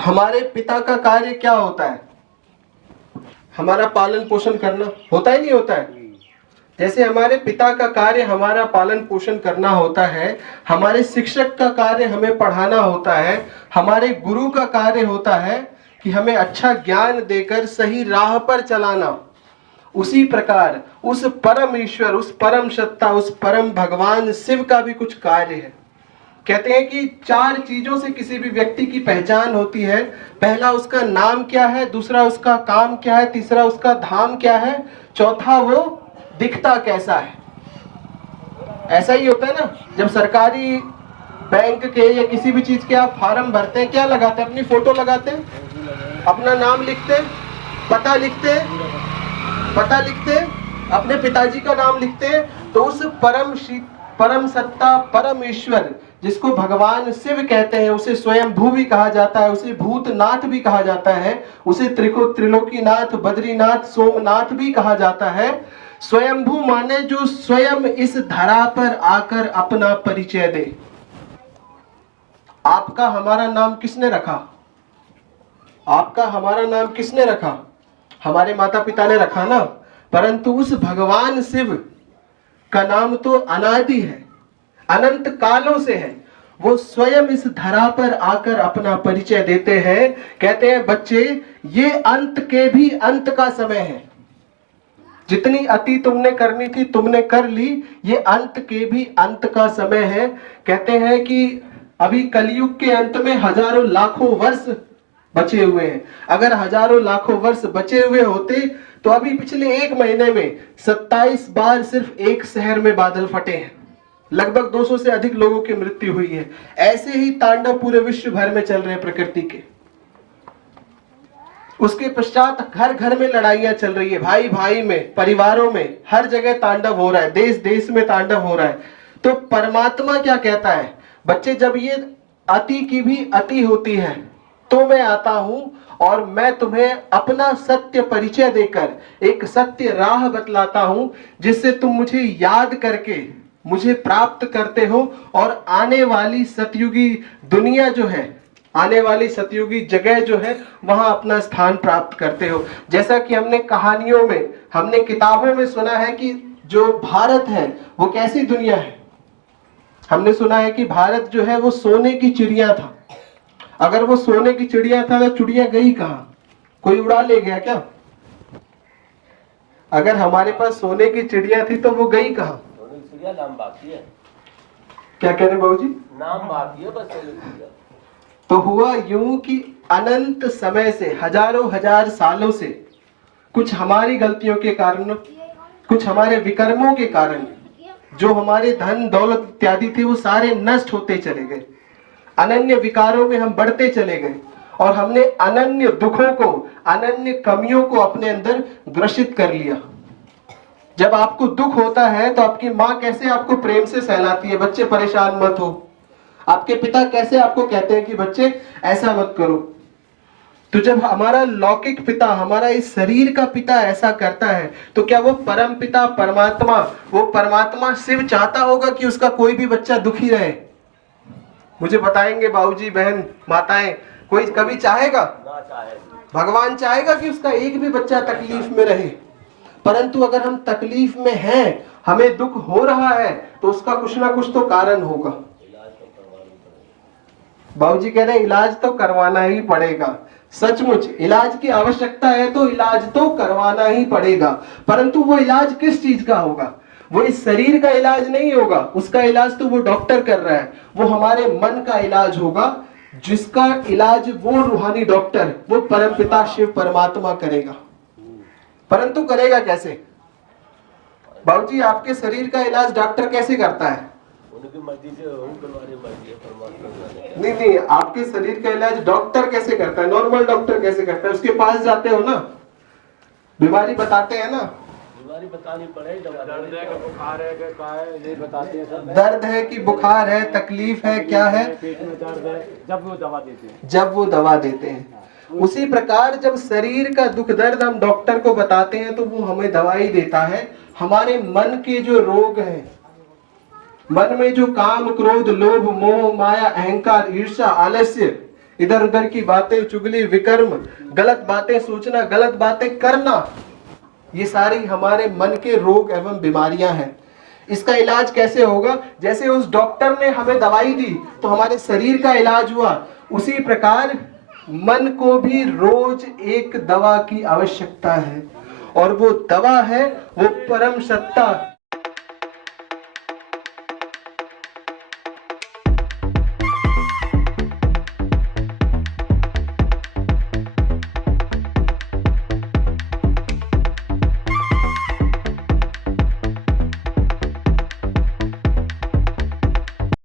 हमारे पिता का कार्य क्या होता है? हमारा पालन पोषण करना होता है, नहीं होता है? जैसे हमारे पिता का कार्य हमारा पालन पोषण करना होता है, हमारे शिक्षक का कार्य हमें पढ़ाना होता है, हमारे गुरु का कार्य होता है कि हमें अच्छा ज्ञान देकर सही राह पर चलाना। उसी प्रकार उस परम ईश्वर, उस परम सत्ता, उस परम भगवान शिव का भी कुछ कार्य है। कहते हैं कि 4 चीजों से किसी भी व्यक्ति की पहचान होती है। पहला उसका नाम क्या है, दूसरा उसका काम क्या है, तीसरा उसका धाम क्या है, चौथा वो दिखता कैसा है। ऐसा ही होता है ना, जब सरकारी बैंक के या किसी भी चीज के आप फॉर्म भरते हैं, क्या लगाते हैं? अपनी फोटो लगाते हैं, अपना नाम लिखते हैं, पता लिखते हैं, अपने पिताजी का नाम लिखते हैं। तो उस परम सत्ता, परम ईश्वर जिसको भगवान शिव कहते हैं, उसे स्वयं भू भी कहा जाता है, उसे भूतनाथ भी कहा जाता है, उसे त्रिलोकीनाथ, बद्रीनाथ, सोमनाथ भी कहा जाता है। स्वयंभू माने जो स्वयं इस धरा पर आकर अपना परिचय दे। आपका हमारा नाम किसने रखा? आपका हमारा नाम किसने रखा? हमारे माता पिता ने रखा ना। परंतु उस भगवान शिव का नाम तो अनादि है, अनंत कालों से है। वो स्वयं इस धरा पर आकर अपना परिचय देते हैं। कहते हैं बच्चे, ये अंत के भी अंत का समय है। जितनी अति तुमने करनी थी तुमने कर ली, ये अंत के भी अंत का समय है। कहते हैं कि अभी कलयुग के अंत में हजारों लाखों वर्ष बचे हुए हैं। अगर हजारों लाखों वर्ष बचे हुए होते तो अभी पिछले 1 महीने में 27 बार सिर्फ एक शहर में बादल फटे हैं। लगभग 200 से अधिक लोगों की मृत्यु हुई है। ऐसे ही तांडव पूरे विश्व भर में चल रहे हैं प्रकृति के। उसके पश्चात घर घर में लड़ाइयां चल रही है, भाई भाई में, परिवारों में, हर जगह तांडव हो रहा है, देश देश में तांडव हो रहा है। तो परमात्मा क्या कहता है? बच्चे, जब ये अति की भी अति होती है तो मैं आता हूं और मैं तुम्हें अपना सत्य परिचय देकर एक सत्य राह बतलाता हूं, जिससे तुम मुझे याद करके मुझे प्राप्त करते हो और आने वाली सतयुगी दुनिया जो है, आने वाली सतयुगी जगह जो है, वहां अपना स्थान प्राप्त करते हो। जैसा कि हमने कहानियों में, हमने किताबों में सुना है कि जो भारत है वो कैसी दुनिया है। हमने सुना है कि भारत जो है वो सोने की चिड़िया था। अगर वो सोने की चिड़िया था तो चिड़िया गई कहां? कोई उड़ा ले गया क्या? अगर हमारे पास सोने की चिड़िया थी तो वो गई कहां? चिड़िया नाम बाकी है। क्या कह रहे बाबूजी? नाम बाकी है बस। तो हुआ यूं कि अनंत समय से, हजारों हजार सालों से, कुछ हमारी गलतियों के कारण, कुछ हमारे विकर्मों के कारण, जो हमारे धन दौलत इत्यादि थे वो सारे नष्ट होते चले गए। अनन्य विकारों में हम बढ़ते चले गए और हमने अनन्य दुखों को, अनन्य कमियों को अपने अंदर ग्रसित कर लिया। जब आपको दुख होता है तो आपकी माँ कैसे आपको प्रेम से सहलाती है, बच्चे परेशान मत हो। आपके पिता कैसे आपको कहते हैं कि बच्चे ऐसा मत करो। तो जब हमारा लौकिक पिता, हमारा इस शरीर का पिता ऐसा करता है, तो क्या वो परम पिता परमात्मा, वो परमात्मा शिव चाहता होगा कि उसका कोई भी बच्चा दुखी रहे? मुझे बताएंगे बाबूजी, बहन, माताएं, कोई कभी चाहेगा? भगवान चाहेगा कि उसका एक भी बच्चा तकलीफ में रहे? परंतु अगर हम तकलीफ में हैं, हमें दुख हो रहा है, तो उसका कुछ ना कुछ तो कारण होगा। बाबूजी कह रहे हैं इलाज तो करवाना ही पड़ेगा। सचमुच इलाज की आवश्यकता है तो इलाज तो करवाना ही पड़ेगा। परंतु वो इलाज किस चीज का होगा? वो इस शरीर का इलाज नहीं होगा, उसका इलाज तो वो डॉक्टर कर रहा है। वो हमारे मन का इलाज होगा, जिसका इलाज वो रूहानी डॉक्टर, वो परमपिता शिव परमात्मा करेगा। परंतु करेगा कैसे? बाबूजी आपके शरीर का इलाज डॉक्टर कैसे करता है? उनकी मर्जी से, उनकी मर्जी है, परमात्मा। नहीं, आपके शरीर का इलाज डॉक्टर कैसे करता है? नॉर्मल डॉक्टर कैसे करता है? उसके पास जाते हो ना, बीमारी बताते हैं ना, बीमारी बतानी पड़ेगी। दर्द है कि बुखार है कि क्या है, ये बताते हैं सब। दर्द है कि बुखार है, तकलीफ है, क्या है, पेट में दर्द है, जब वो दवा देते हैं, जब वो दवा देते हैं। उसी प्रकार जब शरीर का दुख दर्द हम डॉक्टर को बताते हैं तो वो हमें दवाई देता है। हमारे मन के जो रोग हैं, मन में जो काम क्रोध लोभ मोह माया अहंकार ईर्ष्या आलस्य इधर उधर की बातें, चुगली, विकर्म, गलत बातें सोचना, गलत बातें करना, ये सारी हमारे मन के रोग एवं बीमारियां हैं। इसका इलाज कैसे होगा? जैसे उस डॉक्टर ने हमें दवाई दी तो हमारे शरीर का इलाज हुआ, उसी प्रकार मन को भी रोज एक दवा की आवश्यकता है, और वो दवा है वो परम सत्ता